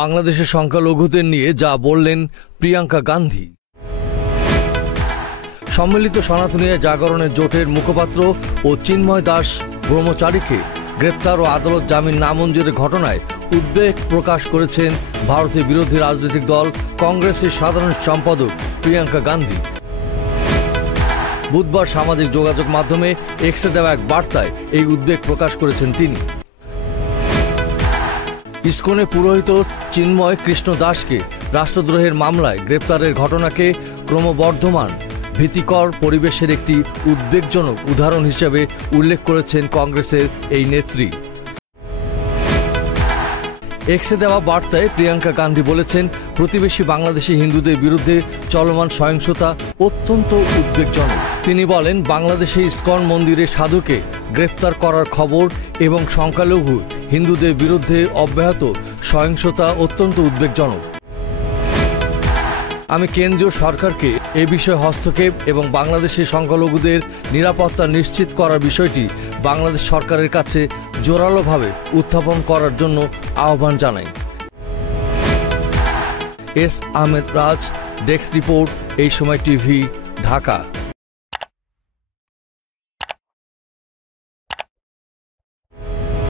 বাংলাদেশের সংখ্যালঘুদের নিয়ে যা বললেন প্রিয়াঙ্কা গান্ধী। সম্মিলিত সনাতনী জাগরণের জোটের মুখপাত্র ও চিন্ময় দাস ব্রহ্মচারীকে গ্রেপ্তার ও আদালত জামিন নামঞ্জুরের ঘটনায় উদ্বেগ প্রকাশ করেছেন ভারতের বিরোধী রাজনৈতিক দল কংগ্রেসের সাধারণ সম্পাদক প্রিয়াঙ্কা গান্ধী। বুধবার সামাজিক যোগাযোগ মাধ্যমে এক্সে দেওয়া এক বার্তায় এই উদ্বেগ প্রকাশ করেছেন তিনি। ইসকনে পুরোহিত চিন্ময় কৃষ্ণ দাসকে রাষ্ট্রদ্রোহের মামলায় গ্রেপ্তারের ঘটনাকে ক্রমবর্ধমান ভীতিকর পরিবেশের একটি উদ্বেগজনক উদাহরণ হিসেবে উল্লেখ করেছেন কংগ্রেসের এই নেত্রী। এক্সে দেওয়া বার্তায় প্রিয়াঙ্কা গান্ধী বলেছেন, প্রতিবেশী বাংলাদেশি হিন্দুদের বিরুদ্ধে চলমান সহিংসতা অত্যন্ত উদ্বেগজনক। তিনি বলেন, বাংলাদেশে ইসকন মন্দিরে সাধুকে গ্রেফতার করার খবর এবং সংখ্যালঘু হিন্দুদের বিরুদ্ধে অব্যাহত সহিংসতা অত্যন্ত উদ্বেগজনক। আমি কেন্দ্রীয় সরকারকে এ বিষয়ে হস্তক্ষেপ এবং বাংলাদেশের সংখ্যালঘুদের নিরাপত্তা নিশ্চিত করার বিষয়টি বাংলাদেশ সরকারের কাছে জোরালোভাবে উত্থাপন করার জন্য আহ্বান জানাই। এস আহমেদ রাজ, ডেস্ক রিপোর্ট, এই সময় টিভি, ঢাকা।